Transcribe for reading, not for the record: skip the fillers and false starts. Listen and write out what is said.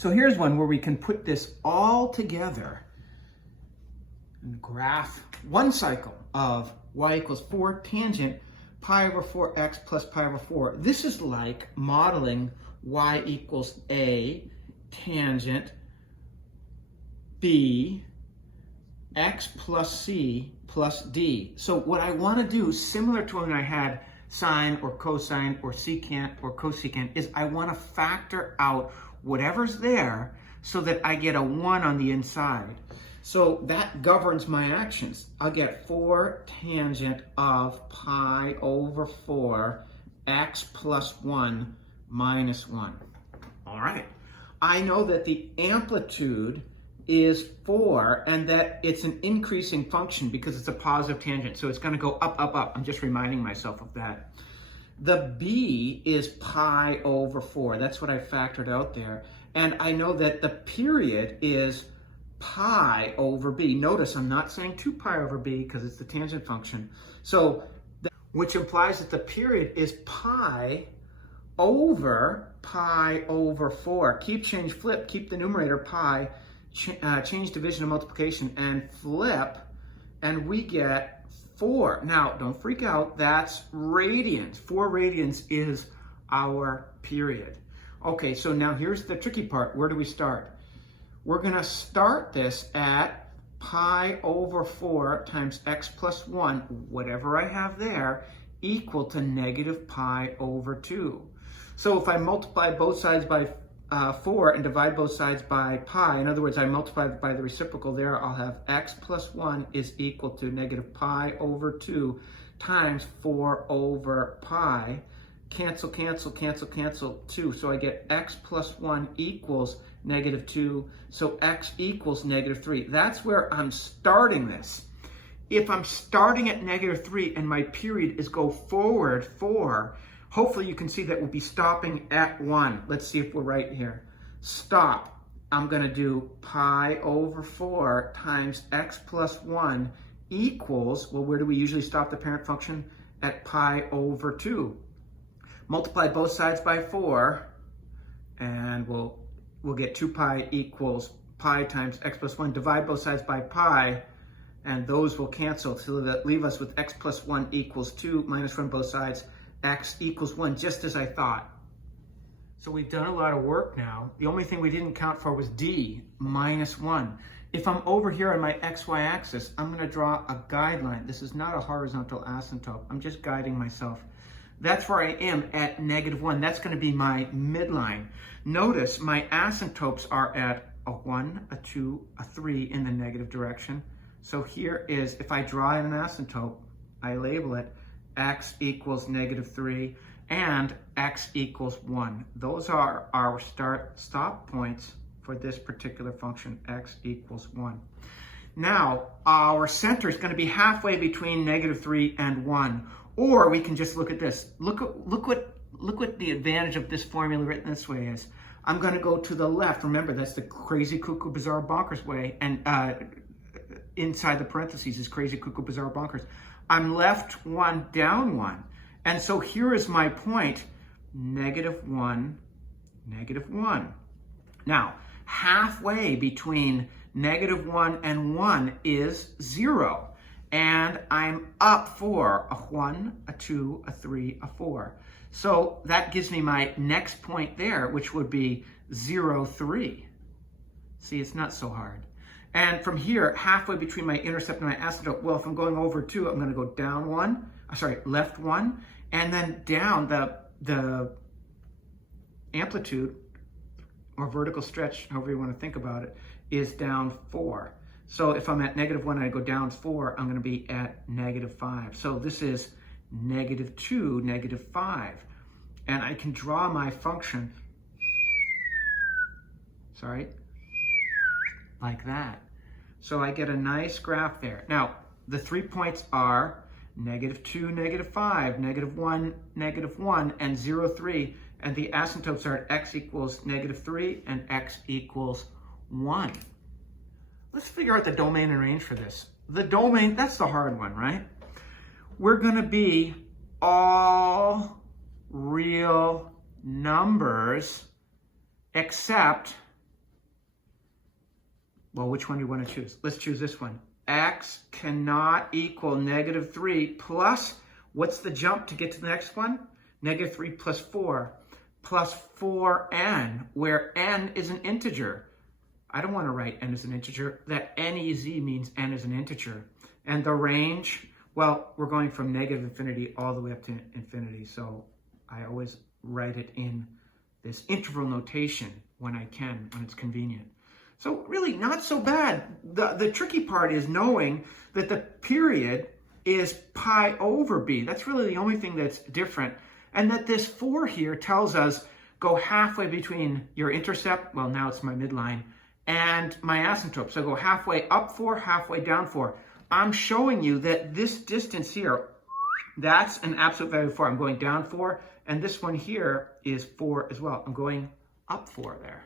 So here's one where we can put this all together and graph one cycle of y equals 4 tangent pi over 4x plus pi over 4. This is like modeling y equals a tangent b x plus c plus d. So what I want to do, similar to when I had sine or cosine or secant or cosecant, is I want to factor out whatever's there so that I get a 1 on the inside. So that governs my actions. I'll get 4 tangent of pi over 4 x plus 1 minus 1. All right. I know that the amplitude is 4 and that it's an increasing function because it's a positive tangent. So it's going to go up, up, up. I'm just reminding myself of that. The b is pi over 4. That's what I factored out there. And I know that the period is pi over b. Notice I'm not saying 2 pi over b because it's the tangent function. So, which implies that the period is pi over 4. Keep, change, flip. Keep the numerator pi. Change division and multiplication and flip. And we get 4. Now, don't freak out. That's radians. 4 radians is our period. Okay, so now here's the tricky part. Where do we start? We're going to start this at pi over 4 times x plus 1, whatever I have there, equal to negative pi over 2. So if I multiply both sides by 4 and divide both sides by pi, in other words, I multiply by the reciprocal there, I'll have x plus 1 is equal to negative pi over 2 times 4 over pi. Cancel, cancel, cancel, cancel, 2. So I get x plus 1 equals negative 2. So x equals negative 3. That's where I'm starting this. If I'm starting at negative 3 and my period is go forward 4, hopefully you can see that we'll be stopping at 1. Let's see if we're right here. Stop. I'm going to do pi over 4 times x plus 1 equals, well, where do we usually stop the parent function? At pi over 2. Multiply both sides by 4, and we'll get 2 pi equals pi times x plus 1. Divide both sides by pi, and those will cancel. So that leave us with x plus 1 equals 2, minus 1 both sides, x equals 1, just as I thought. So we've done a lot of work now. The only thing we didn't count for was d, minus 1. If I'm over here on my xy axis, I'm going to draw a guideline. This is not a horizontal asymptote. I'm just guiding myself. That's where I am at negative 1. That's going to be my midline. Notice my asymptotes are at a 1, a 2, a 3 in the negative direction. So here is, if I draw an asymptote, I label it x equals negative 3 and x equals 1. Those are our stop points for this particular function, x equals 1. Now, our center is going to be halfway between negative 3 and 1. Or we can just look at this. Look what the advantage of this formula written this way is. I'm going to go to the left. Remember, that's the crazy, cuckoo, bizarre, bonkers way. And inside the parentheses is crazy, cuckoo, bizarre, bonkers. I'm left 1, down 1. And so here is my point, negative 1, negative 1. Now, halfway between negative 1 and 1 is 0. And I'm up 4, a 1, a 2, a 3, a 4. So that gives me my next point there, which would be 0, 3. See, it's not so hard. And from here, halfway between my intercept and my asymptote, well, if I'm going over 2, I'm going to go down 1, left 1, and then down the amplitude, or vertical stretch, however you want to think about it, is down 4. So if I'm at negative 1 and I go down 4, I'm going to be at negative 5. So this is negative 2, negative 5. And I can draw my function, like that. So I get a nice graph there. Now, the 3 points are negative 2, negative 5, negative 1, and 0, 3. And the asymptotes are at x equals negative 3 and x equals 1. Let's figure out the domain and range for this. The domain, that's the hard one, right? We're going to be all real numbers except Well, which one do you want to choose? Let's choose this one. X cannot equal -3 plus, what's the jump to get to the next one? -3 plus 4 plus 4n, where n is an integer. I don't want to write n as an integer. That NEZ means n is an integer. And the range, well, we're going from -infinity all the way up to infinity. So I always write it in this interval notation when I can, when it's convenient. So really not so bad. The tricky part is knowing that the period is pi over b. That's really the only thing that's different. And that this 4 here tells us go halfway between your intercept, well now it's my midline, and my asymptote. So go halfway up 4, halfway down 4. I'm showing you that this distance here, that's an absolute value of 4. I'm going down 4, and this one here is 4 as well. I'm going up 4 there.